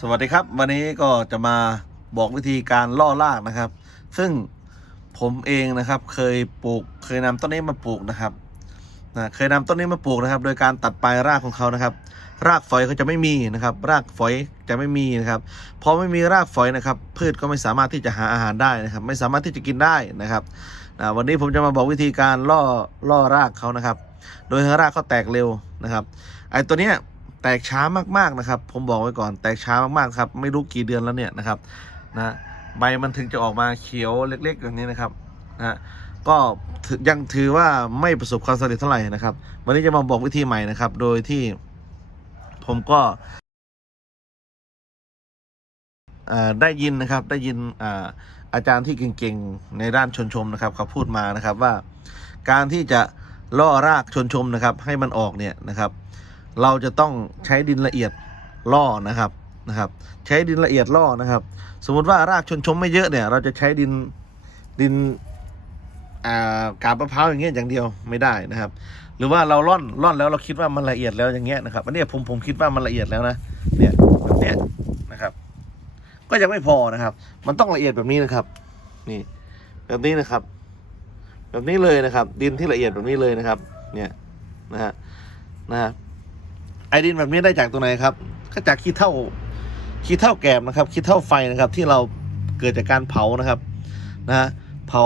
สวัสดีครับ วันนี้ก็จะมาบอกวิธีการล่อรากนะครับ ซึ่งผมเองนะครับเคยปลูกเคยนำต้นนี้มาปลูกนะครับนะเคยนำต้นนี้มาปลูกนะครับ โดยการตัดปลายรากของเขานะครับ รากฝอยเขาจะไม่มีนะครับ รากฝอยจะไม่มีนะครับพอไม่มีรากฝอยนะครับ พืชก็ไม่สามารถที่จะหาอาหารได้นะครับ ไม่สามารถที่จะกินได้นะครับนะวันนี้ผมจะมาบอกวิธีการล่อล่อรากเขานะครับ โดยให้รากเขาแตกเร็วนะครับไอ้ตัวเนี้ย แตกช้ามากๆนะครับ ผมบอกไว้ก่อนแตกช้ามากๆครับ ไม่รู้กี่เดือนแล้วเนี่ยนะครับนะใบมันถึงจะออกมาเขียวเล็กๆอย่างนี้นะครับนะก็ยังถือว่าไม่ประสบความสำเร็จเท่าไหร่นะครับ วันนี้จะมาบอกวิธีใหม่นะครับ โดยที่ผมก็ได้ยินนะครับได้ยินอาอาจารย์ที่เก่งๆในด้านชนชมนะครับเขาพูดมานะครับว่าการที่จะล่อรากชนชมนะครับ ให้มันออกเนี่ยนะครับ เราจะต้องใช้ดินละเอียดล่อนะครับนะครับ ใช้ดินละเอียดล่อนะครับ สมมุติว่ารากชนชมไม่เยอะเนี่ย เราจะใช้ดินดินกาบมะพร้าวอย่างเงี้ยอย่างเดียวไม่ได้นะครับ หรือว่าเราล่อนล่อนแล้วเราคิดว่ามันละเอียดแล้วอย่างเงี้ยนะครับอันนี้ผมผมคิดว่ามันละเอียดแล้วนะเนี่ยแบบเนี้ยนะครับ ก็ยังไม่พอนะครับ มันต้องละเอียดแบบนี้นะครับ นี่ แบบนี้นะครับ แบบนี้เลยนะครับ ดินที่ละเอียดแบบนี้เลยนะครับ เนี่ยนะฮะนะฮะ ไอดินแบบนี้ได้จากตัวไหนครับ ก็จากขี้เท่าขี้เท่าแกบนะครับขี้เท่าไฟนะครับ ที่เราเกิดจากการเผานะครับนะเผา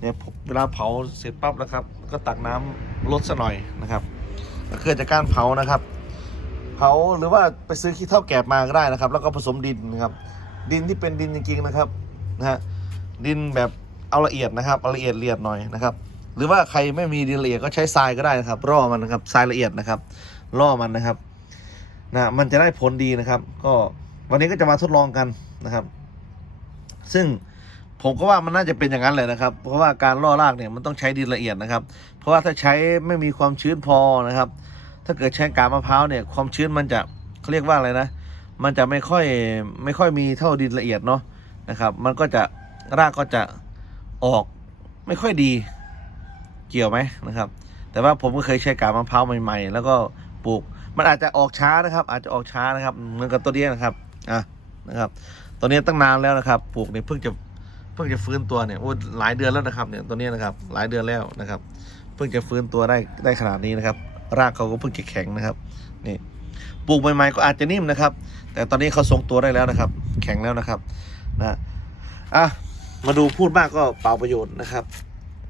เนี่ยเวลาเผาเสร็จปั๊บนะครับ ก็ตักน้ำลดซะหน่อยนะครับก็เกิดจากการเผานะครับ เผาหรือว่าไปซื้อขี้เท่าแกบมาก็ได้นะครับ แล้วก็ผสมดินนะครับ ดินที่เป็นดินจริงๆนะครับนะฮะดินแบบเอาละเอียดนะครับเอาละเอียดเอียดหน่อยนะครับ หรือว่าใครไม่มีดินละเอียดก็ใช้ทรายก็ได้นะครับร่อมันนะครับทรายละเอียดนะครับ ร่อมันนะครับนะมันจะได้ผลดีนะครับ ก็วันนี้ก็จะมาทดลองกันนะครับ ซึ่งผมก็ว่ามันน่าจะเป็นอย่างนั้นเลยนะครับ เพราะว่าการล่อรากเนี่ยมันต้องใช้ดินละเอียดนะครับ เพราะว่าถ้าใช้ไม่มีความชื้นพอนะครับ ถ้าเกิดใช้กาบมะพร้าวเนี่ยความชื้นมันจะเขาเรียกว่าอะไรนะ มันจะไม่ค่อยไม่ค่อยมีเท่าดินละเอียดเนาะนะครับ มันก็จะรากก็จะออกไม่ค่อยดีเกี่ยวไหมนะครับ แต่ว่าผมก็เคยใช้กาบมะพร้าวใหม่ ๆ แล้วก็ ปลูก มันอาจจะออกช้านะครับ อาจจะออกช้านะครับเหมือนกับตัวนี้นะครับอะนะครับตัวนี้ตั้งนานแล้วนะครับ ปลูกเนี่ยเพิ่งจะเพิ่งจะฟื้นตัวเนี่ยโอ้หลายเดือนแล้วนะครับเนี่ยตัวนี้นะครับ หลายเดือนแล้วนะครับ เพิ่งจะฟื้นตัวได้ได้ขนาดนี้นะครับ รากเขาก็เพิ่งจะแข็งนะครับนี่ปลูกใหม่ๆก็อาจจะนิ่มนะครับ แต่ตอนนี้เขาทรงตัวได้แล้วนะครับ แข็งแล้วนะครับนะอะมาดูพูดมากก็เปล่าประโยชน์นะครับ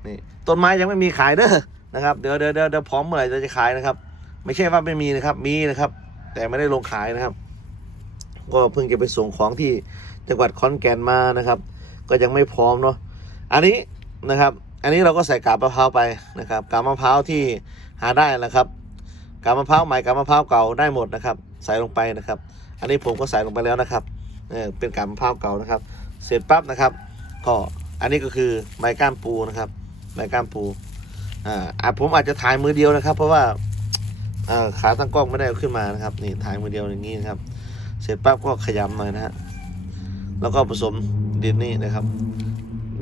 นี่ต้นไม้ยังไม่มีขายเด้อนะครับ เดี๋ยวเดี๋ยวเดี๋ยวเดี๋ยวพร้อมเมื่อไหร่เราจะขายนะครับ ไม่ใช่ว่าไม่มีนะครับ มีนะครับ แต่ไม่ได้ลงขายนะครับ ก็เพิ่งจะไปส่งของที่จังหวัดขอนแก่นมานะครับ ก็ยังไม่พร้อมเนาะอันนี้นะครับ อันนี้เราก็ใส่กาบมะพร้าวไปนะครับกาบมะพร้าวที่หาได้นะครับกาบมะพร้าวใหม่กาบมะพร้าวเก่าได้หมดนะครับ ใส่ลงไปนะครับ อันนี้ผมก็ใส่ลงไปแล้วนะครับเออเป็นกาบมะพร้าวเก่านะครับ เสร็จปั๊บนะครับก็อันนี้ก็คือใบก้ามปูนะครับใบก้ามปูอ่าผมอาจจะถ่ายมือเดียวนะครับ เพราะว่า ขาตั้งกล้องไม่ได้เอาขึ้นมานะครับ นี่ถ่ายมือเดียวอย่างนี้นะครับ เสร็จปั๊บก็ขยำหน่อยนะฮะ แล้วก็ผสมดินนี่นะครับ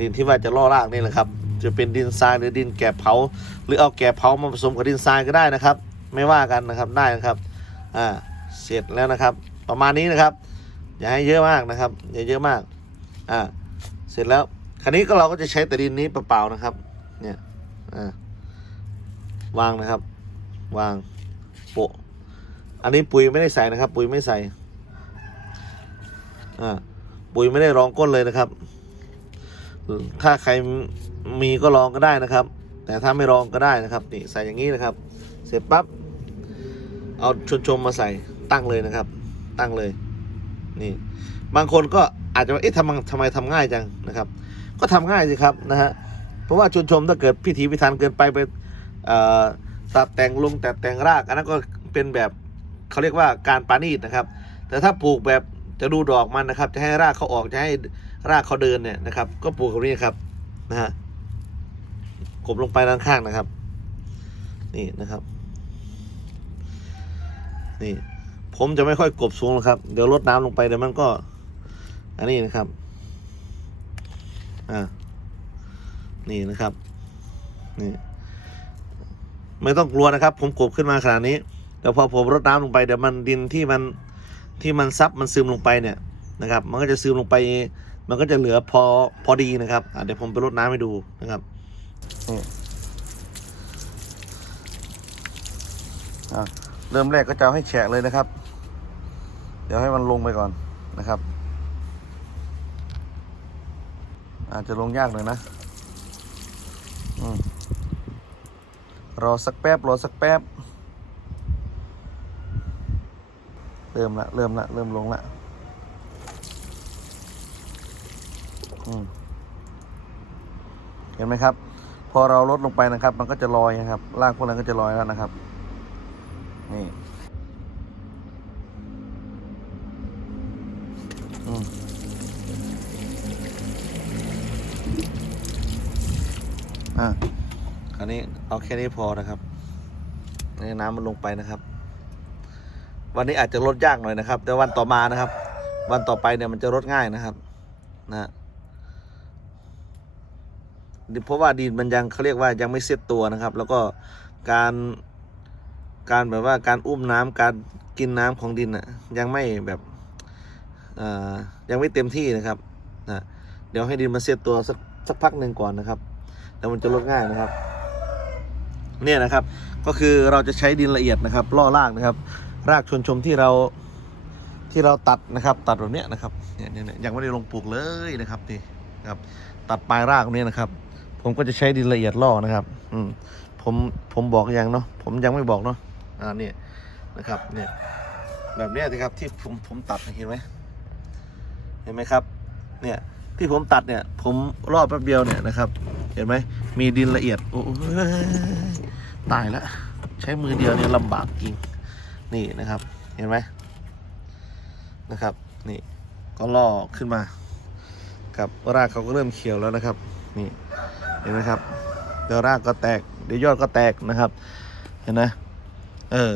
ดินที่ว่าจะล่อรากนี่แหละครับ จะเป็นดินทรายหรือดินแกบเผา หรือเอาแกบเผามาผสมกับดินทรายก็ได้นะครับ ไม่ว่ากันนะครับได้นะครับ อ่า เสร็จแล้วนะครับ ประมาณนี้นะครับ อย่าให้เยอะมากนะครับ อย่าเยอะมาก อ่า เสร็จแล้ว คราวนี้ก็เราก็จะใช้แต่ดินนี้เปล่าๆนะครับ เนี่ย อ่า วางนะครับ วาง โปะอันนี้ปุ๋ยไม่ได้ใส่นะครับ ปุ๋ยไม่ใส่อ่าปุ๋ยไม่ได้รองก้นเลยนะครับ ถ้าใครมีก็ลองก็ได้นะครับ แต่ถ้าไม่ลองก็ได้นะครับนี่ใส่อย่างนี้นะครับ เสร็จปั๊บเอาชนชมมาใส่ตั้งเลยนะครับ ตั้งเลยนี่บางคนก็อาจจะว่าเอ๊ะทำไมทำไมทำง่ายจังนะครับ ก็ทำง่ายสิครับนะฮะเพราะว่าชนชมถ้าเกิดพิถีพิถันเกินไปไปเอ่อ ตัดแต่งลงแต่แต่งราก อันนั้นก็เป็นแบบเขาเรียกว่าการปานีตนะครับ แต่ถ้าปลูกแบบจะดูดอกมันนะครับ จะให้รากเขาออกจะให้รากเขาเดินเนี่ยนะครับ ก็ปลูกแบบนี้ครับนะฮะกบลงไปด้านข้างนะครับ นี่นะครับ นี่ ผมจะไม่ค่อยกบสูงหรอกครับ เดี๋ยวลดน้ำลงไปเดี๋ยวมันก็ อันนี้นะครับ อ่า นี่นะครับ นี่ ไม่ต้องกลัวนะครับ ผมกบขึ้นมาขนาดนี้แต่พอผมรดน้ำลงไปเดี๋ยวมันดินที่มันที่มันซับมันซึมลงไปเนี่ยนะครับ มันก็จะซึมลงไป มันก็จะเหลือพอพอดีนะครับเดี๋ยวผมไปรดน้ำให้ดูนะครับเริ่มแรกก็จะให้แฉะเลยนะครับ เดี๋ยวให้มันลงไปก่อนนะครับ อาจจะลงยากหน่อยนะ อืม รอสักแป๊บ รอสักแป๊บ เริ่มละ เริ่มละ เริ่มลงละเห็นไหมครับ พอเราลดลงไปนะครับ มันก็จะลอยนะครับรากพวกนั้นก็จะลอยแล้วนะครับ นี่อืม อันนี้เอาแค่นี้พอนะครับนี่น้ำมันลงไปนะครับ วันนี้อาจจะลดยากหน่อยนะครับ แต่วันต่อมานะครับ วันต่อไปเนี่ยมันจะลดง่ายนะครับ นะเพราะว่าดินมันยังเขาเรียกว่ายังไม่เซตตัวนะครับ แล้วก็การการแบบว่าการอุ้มน้ำการกินน้ำของดินอะยังไม่แบบยังไม่เต็มที่นะครับนะเดี๋ยวให้ดินมันเซตตัวสักสักพักหนึ่งก่อนนะครับ แล้วมันจะลดง่ายนะครับ เนี่ยนะครับ ก็คือเราจะใช้ดินละเอียดนะครับล่อรากนะครับ รากชวนชมที่เราที่เราตัดนะครับ ตัดแบบเนี้ยนะครับเนี่ยเนี่ยยังไม่ได้ลงปลูกเลยนะครับนี่ครับตัดปลายรากตรงนี้นะครับ ผมก็จะใช้ดินละเอียดล่อนะครับ อืมผมผมบอกยังเนาะผมยังไม่บอกเนาะอ่าเนี่ยนะครับเนี่ยแบบเนี้ยสิครับที่ผมผมตัดเห็นไหมเห็นไหมครับ เนี่ยที่ผมตัดเนี่ย ผมรอบแป๊บเดียวเนี่ยนะครับ ห็นไหมมีดินละเอียดโอ้ยตายแล้วใช้มือเดียวเนี่ยลำบากจริงนี่นะครับ เห็นไหมนะครับ นี่ก็ล่อขึ้นมาครับรากเขาก็เริ่มเขียวแล้วนะครับ นี่เห็นไหมครับเดี๋ยวรากก็แตกเดี๋ยวยอดก็แตกนะครับ เห็นไหมเออ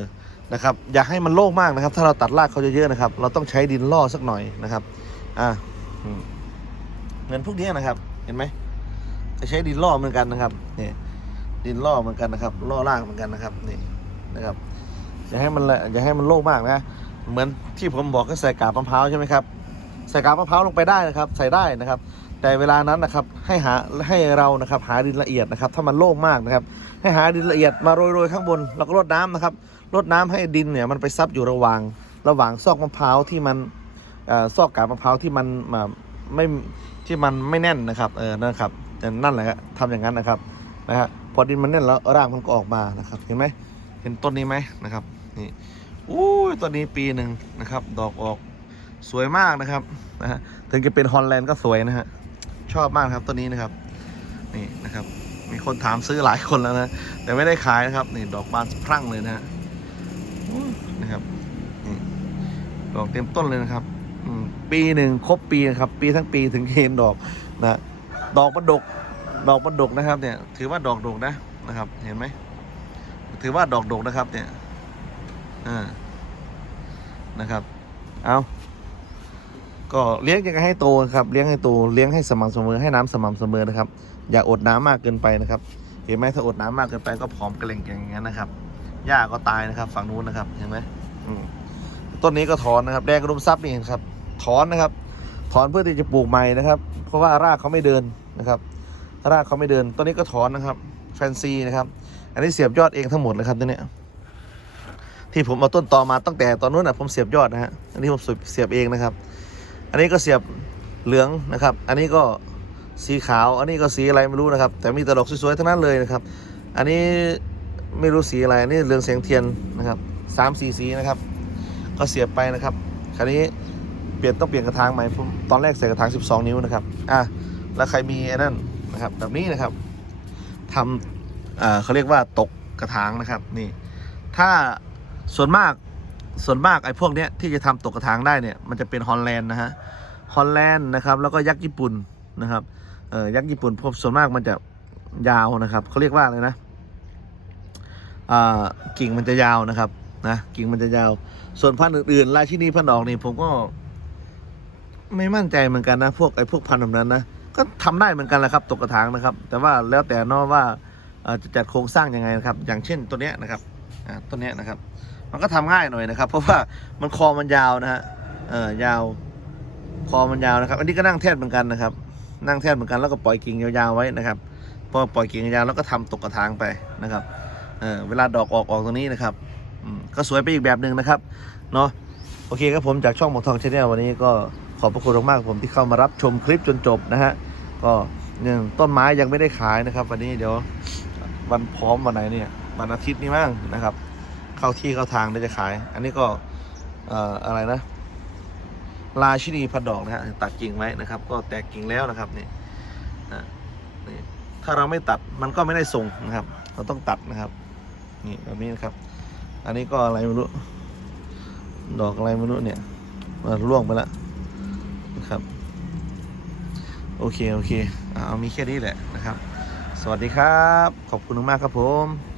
นะครับอย่าให้มันโล่งมากนะครับ ถ้าเราตัดรากเขาเยอะๆนะครับ เราต้องใช้ดินล่อสักหน่อยนะครับ อะอืมเงินพวกนี้นะครับ เห็นไหม ใช้ดินล่อเหมือนกันนะครับนี่ดินล่อเหมือนกันนะครับล่อรากเหมือนกันนะครับนี่นะครับอย่าให้มันละอย่าให้มันโล่งมากนะ เหมือนที่ผมบอกก็ใส่กาบมะพร้าวใช่ไหมครับใส่กาบมะพร้าวลงไปได้นะครับ ใส่ได้นะครับ แต่เวลานั้นนะครับให้หาให้เรานะครับหาดินละเอียดนะครับ ถ้ามันโล่งมากนะครับ ให้หาดินละเอียดมาโรยๆข้างบนแล้วก็รดน้ำนะครับรดน้ำให้ดินเนี่ยมันไปซับอยู่ระหว่างระหว่างซอกมะพร้าวที่มันซอกกาบมะพร้าวที่มันไม่ที่มันไม่แน่นนะครับเออนะครับ แต่นั่นแหละครับทำอย่างนั้นนะครับนะฮะพอดินมันแน่นแล้วรากมันก็ออกมานะครับ เห็นไหมเห็นต้นนี้ไหมนะครับนี่อู้ต้นนี้ปีหนึ่งนะครับ ดอกออกสวยมากนะครับนะฮะถึงจะเป็นฮอลแลนด์ก็สวยนะฮะชอบมากครับต้นนี้นะครับนี่นะครับ มีคนถามซื้อหลายคนแล้วนะแต่ไม่ได้ขายนะครับนี่ดอกบานสะพรั่งเลยนะฮะนะครับนี่ดอกเต็มต้นเลยนะครับปีหนึ่งครบปีนะครับ ปีทั้งปีถึงเห็นดอกนะ ดอกประดก ดอกประดกนะครับ เนี่ย ถือว่าดอกดกนะนะครับ เห็นไหม ถือว่าดอกดกนะครับ เนี่ยอ่านะครับ เอาก็เลี้ยงยังไงให้โตครับ เลี้ยงให้โต เลี้ยงให้สม่ำเสมอ ให้น้ำสม่ำเสมอนะครับ อย่าอดน้ำมากเกินไปนะครับ เห็นไหมถ้าอดน้ำมากเกินไปก็ผอมกระเลงแกงอย่างนั้นนะครับ หญ้าก็ตายนะครับ ฝั่งนู้นนะครับ เห็นไหมอืมต้นนี้ก็ถอนนะครับ แดงกระดุมซับนี่ครับ ถอนนะครับ ถอนเพื่อที่จะปลูกใหม่นะครับ เพราะว่ารากเขาไม่เดิน นะครับรากเขาไม่เดินต้นนี้ก็ถอนนะครับแฟนซีนะครับ อันนี้เสียบยอดเองทั้งหมดเลยครับตัวเนี้ยที่ผมเอาต้นตอมาตั้งแต่ตอนนู้นนะผมเสียบยอดนะฮะอันนี้ผมเสียบเองนะครับ อันนี้ก็เสียบเหลืองนะครับ อันนี้ก็สีขาว อันนี้ก็สีอะไรไม่รู้นะครับ แต่มีตดอกสวยๆทั้งนั้นเลยนะครับ อันนี้ไม่รู้สีอะไรอันนี้เหลืองเสียงเทียนนะครับสามสีสีนะครับ ก็เสียบไปนะครับ คราวนี้เปลี่ยนต้องเปลี่ยนกระถางใหม่ผมตอนแรกใส่กระถาง 12 นิ้วนะครับอะ แล้วใครมีไอ้นั่นนะครับ แบบนี้นะครับทำเขาเรียกว่าตกกระถางนะครับนี่ ถ้าส่วนมากส่วนมากไอ้พวกเนี้ยที่จะทำตกกระถางได้เนี่ยมันจะเป็นฮอลแลนด์นะฮะฮอลแลนด์นะครับแล้วก็ยักษ์ญี่ปุ่นนะครับเออยักษ์ญี่ปุ่นพวกส่วนมากมันจะยาวนะครับเขาเรียกว่าอะไรนะอ่ากิ่งมันจะยาวนะครับนะกิ่งมันจะยาว ส่วนพันธุ์อื่นๆราชินีพันธุ์ดอกนี่ผมก็ไม่มั่นใจเหมือนกันนะ พวกไอ้พวกพันธุ์แบบนั้นนะ ก็ทำได้เหมือนกันแหละครับตกกระถางนะครับ แต่ว่าแล้วแต่เนอะว่าจะจัดโครงสร้างยังไงนะครับ อย่างเช่นตัวเนี้ยนะครับต้นเนี้ยนะครับ มันก็ทำง่ายหน่อยนะครับ เพราะว่ามันคอมันยาวนะฮะเออยาวคอมันยาวนะครับ อันนี้ก็นั่งแท่นเหมือนกันนะครับ นั่งแท่นเหมือนกันแล้วก็ปล่อยกิ่งยาวๆไว้นะครับพอปล่อยกิ่งยาวแล้วก็ทำตกกระถางไปนะครับเออเวลาดอกออกออกตรงนี้นะครับอืมก็สวยไปอีกแบบหนึ่งนะครับเนาะโอเคครับผมจากช่องหมอทองชาแนลวันนี้ก็ ขอบพระคุณมากๆผมที่เข้ามารับชมคลิปจนจบนะฮะก็เนี่ยต้นไม้ยังไม่ได้ขายนะครับ วันนี้เดี๋ยววันพร้อมวันไหนเนี่ยวันอาทิตย์นี้มั้งนะครับ เข้าที่เข้าทางได้จะขาย อันนี้ก็เอ่ออะไรนะราชินีพัดดอกนะฮะตัดกิ่งไว้นะครับ ก็แตกกิ่งแล้วนะครับนี่นะนี่ถ้าเราไม่ตัดมันก็ไม่ได้ทรงนะครับ เราต้องตัดนะครับ นี่แบบนี้นะครับ อันนี้ก็อะไรไม่รู้ ดอกอะไรไม่รู้เนี่ยมันร่วงไปแล้ว นะครับ โอเค โอเค เอามีแค่นี้แหละนะครับ สวัสดีครับ ขอบคุณมากครับผม